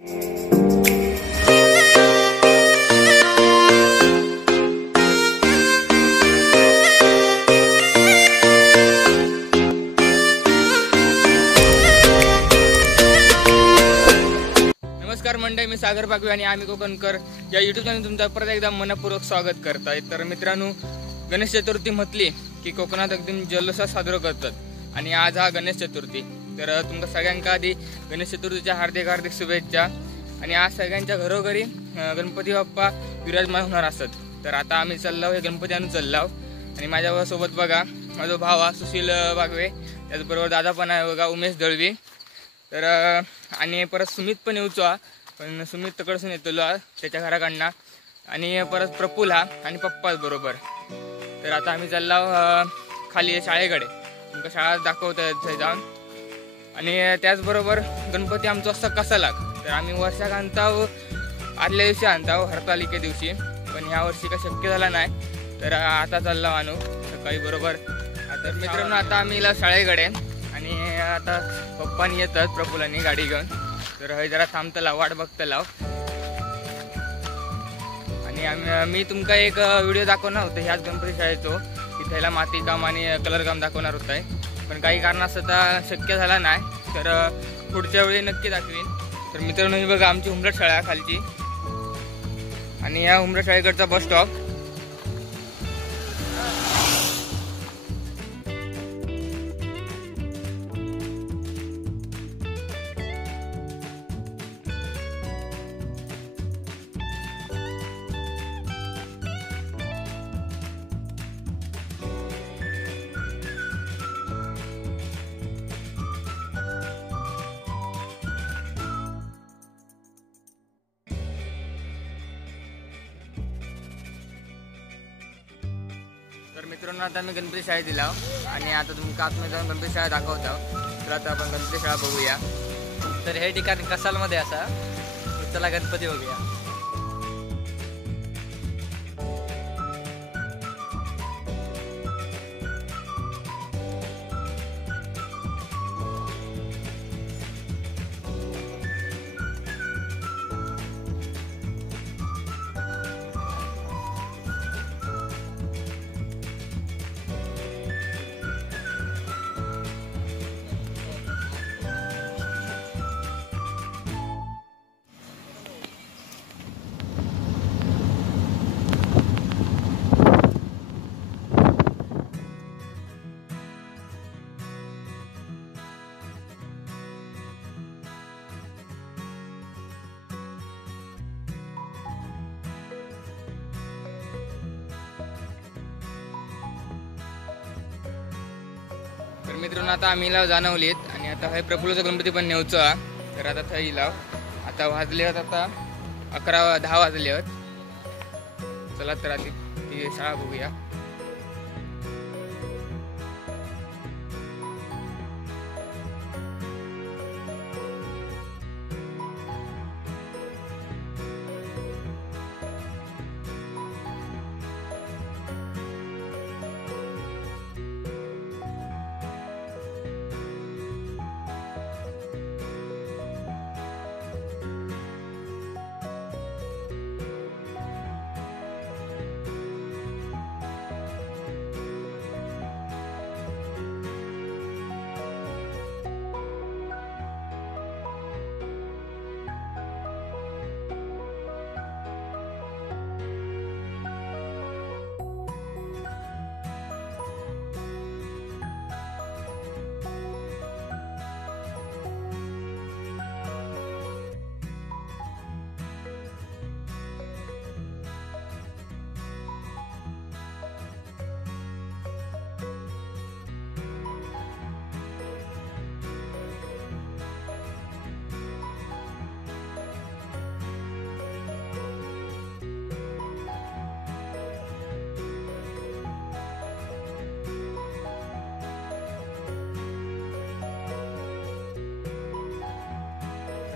नमस्कार मंडळी, मी सागर बागवे आणि आम्ही कोकणकर या यूट्यूब चॅनल तुमचं परत एकदा मनपूर्वक स्वागत करताय। तर मित्रांनो, गणेश चतुर्थी म्हटली की कोकणात एकदम जल्लोषात साजरा करतात आणि आज हा गणेश चतुर्थी। तर तुमच्या सगळ्यांका आधी गणेश चतुर्थीच्या हार्दिक हार्दिक शुभेच्छा। आणि आज सगळ्यांच्या घरोघरी गणपती बाप्पा विराजमान होणार असतात। तर आता आम्ही चाललो, हे गणपती आणून चाललो आणि माझ्या सोबत बघा माझा भावा सुशील बागवे, त्याचबरोबर दादा पण आहे बघा, उमेश दळवी। तर आणि परत सुमित पण येऊचो, पण सुमित तकडसून येतो त्याच्या घराकडनं, आणि परत प्रफुल्ल आणि पप्पा बरोबर। तर आता आम्ही चाललो खाली शाळेकडे, तुमका शाळा दाखवतो जाऊन। आणि त्याचबरोबर गणपती आमचा असं कसा लाग, तर आम्ही वर्षाक आणताव, आदल्या दिवशी आणताव हरतालिके दिवशी, पण ह्या वर्षी काय शक्य झाला नाही। तर आता चाललो आणू सकाळी बरोबर। आता मित्रांनो, आता आम्ही शाळेकडे आणि आता पप्पानी येतात प्रफुल्लांनी गाडी घेऊन। तर हे जरा थांबतला, वाट बघतला। आणि मी तुमका एक व्हिडिओ दाखवणार होतो ह्याच गणपती शाळेचो, तिथेला माती काम आणि कलर काम दाखवणार होत आहे, पण काही कारणास्तव शक्य झाला नाही। तर पुढच्या वेळी नक्की दाखवीन। तर मित्रांनो, ही बघा आमची उमरठ शाळा खालची, आणि या उमरठ शाळेकडचा बस स्टॉप। तर मित्रांनो, आता मी गणपती शाळेत दिला आणि आता तुमका आतमध्ये जाऊन गणपती शाळा दाखवतो। तर आता आपण गणपती शाळा बघूया। तर हे ठिकाण कसालमध्ये असा, चला गणपती बघूया। तर मित्रांनो, आता आम्ही जाणवलीत आणि आता हे प्रफुल्लचा गणपती पण नेऊचा। तर आता थंय लाव, आता वाजले आता 11-10 वाजले आहेत। चला तर आधी ती शाळा बघूया।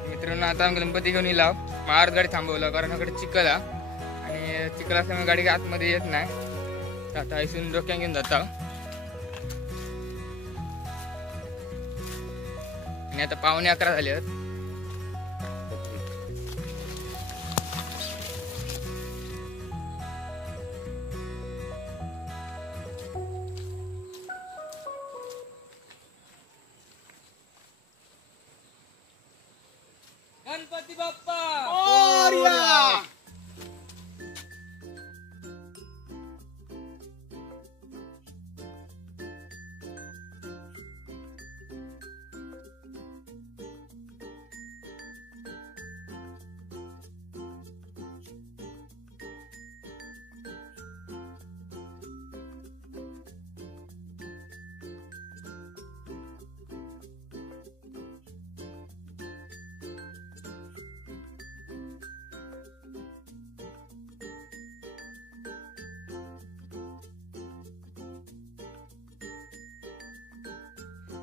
मित्रांनो, आता गणपती घेऊन येला, मार्ग गाडी थांबवला कारण अकडे चिखल आणि चिखल असल्यामुळे गाडी आतमध्ये येत नाही। तर आता इथून डोक्यात घेऊन जाता आणि आता 11:15 झाले आहेत। गणपती बाप्पा मोरया.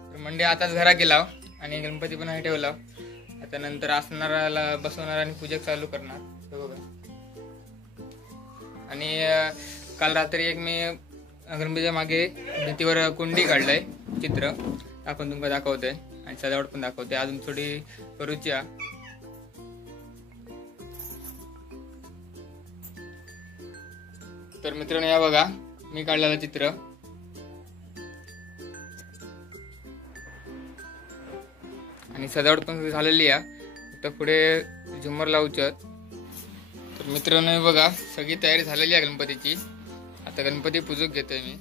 तर मंडळी आताच घरा गेला आणि गणपती पण आहे ठेवला. आता नंतर असणाऱ्याला बसवणार आणि पूजा चालू करणार. हे बघा. आणि काल रात्री एक मी गणपतीच्या मागे भिंतीवर कुंडी काढलंय चित्र, आपण तुमका दाखवतोय आणि सजावट पण दाखवते. अजून थोडी करूची आहे. तर मित्रांनो या बघा मी काढलेलं चित्र. आणि सजावट पण झालेली आहे. तर पुढे झुमर लावच्यात. तर मित्रांनो बघा सगळी तयारी झालेली आहे गणपतीची. आता गणपती पूजक घेतोय मी.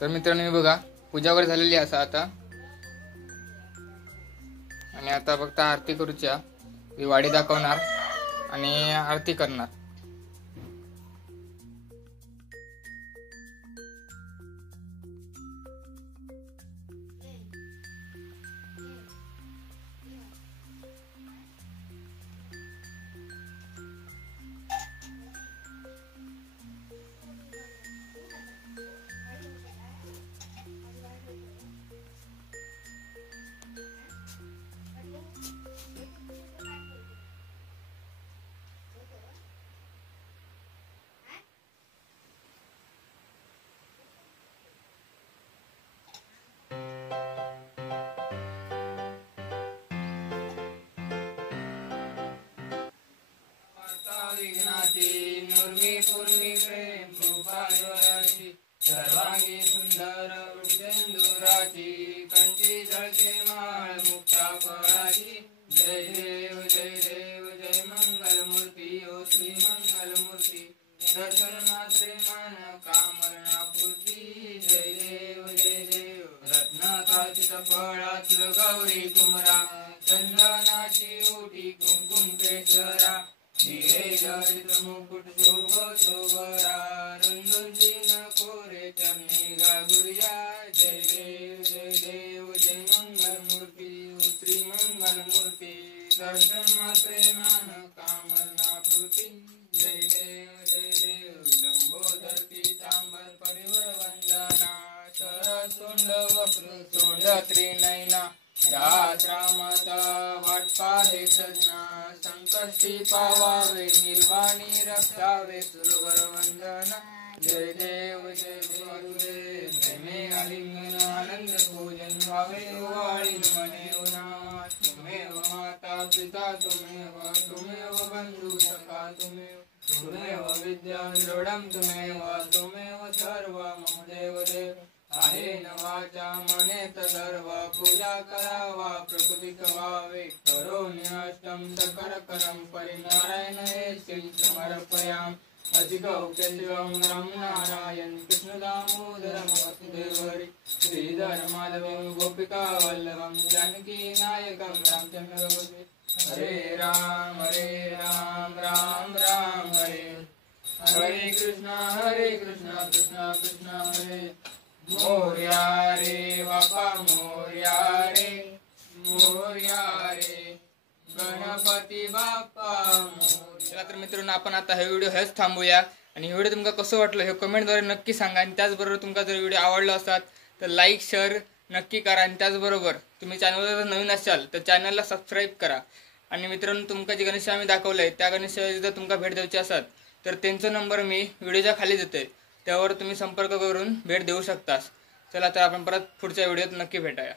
तर मित्रांनो बघा पूजा वगैरे झालेली आहे आता. आणि आता फक्त आरती करूच्या. वाडी दाखवणार आणि आरती करणार. सर्वांगी सुंदर उद्यंदुराची कंठी जळके माळ मुक्ता फळाची. जय देव जय देव जय मंगल मूर्ती ओ श्री मंगल मूर्ती. दर्शन मात्रे मन कामना पूर्ती. जय देव जय देव रत्न काचित फळातलं गौरी कुमरा. चंदनाची ओटी कुंकुम केसरा. हिरे जडित मुकुट शोभ शोभरा. रंगून तीन कोरे चरणी गागुर्या. जय देव जय मंगल मूर्ती ओ श्री मंगल मूर्ती. दर्शन मात्रे मान कामना पूर्ती. जय देव लंबोदर पीतांबर परिवर वंदना. शर सोंड वक्र सोंड त्रिनयना. रामाचा वाट पाहे सजना. संकष्टी पावावे निर्वाणी रक्षावे सुरवर वंदना. जय देव गुरुदेव. प्रेमे आलिंगन आनंद भोजन व्हावे. वाळीन मने उन्हा. तुमेव माता पिता तुमेव बंधू सखा तुमेव विद्या दृढं तुमेव सर्वम देवाच्या मनेत गर्व पूजा करावा प्रकृती कवावे करोनी अष्टम सकरकरम परिनारायण श्री समर्पयाम अधिकौक्यम राम नारायण कृष्ण दामोदरम वसुदेवरी श्रीधर माधवम गोपिका वल्लभम जानकी नायकम रामचंद्र हरे राम राम राम हरे कृष्णा कृष्ण कृष्ण हरे मोरया रे बापा मोरया रे गणपती बाप्पा मोरया. तर मित्रांनो आपण आता हे व्हिडिओ हेच थांबूया आणि व्हिडिओ तुमका कसं वाटलं हे कमेंटद्वारे नक्की सांगा आणि त्याचबरोबर तुमका जर व्हिडिओ आवडला असाल तर लाईक शेअर नक्की करा आणि त्याचबरोबर तुम्ही चॅनलवर जर नवीन असाल तर चॅनलला सबस्क्राईब करा. आणि मित्रांनो तुमका जी गणेश आम्ही दाखवलंय त्या गणेश जर तुमका भेट द्यायची असाल तर त्यांचा नंबर मी व्हिडिओच्या खाली देतोय त्यावर तुम्ही संपर्क करून भेट देऊ शकता. चला तर आपण परत पुढच्या व्हिडिओत नक्की भेटाया.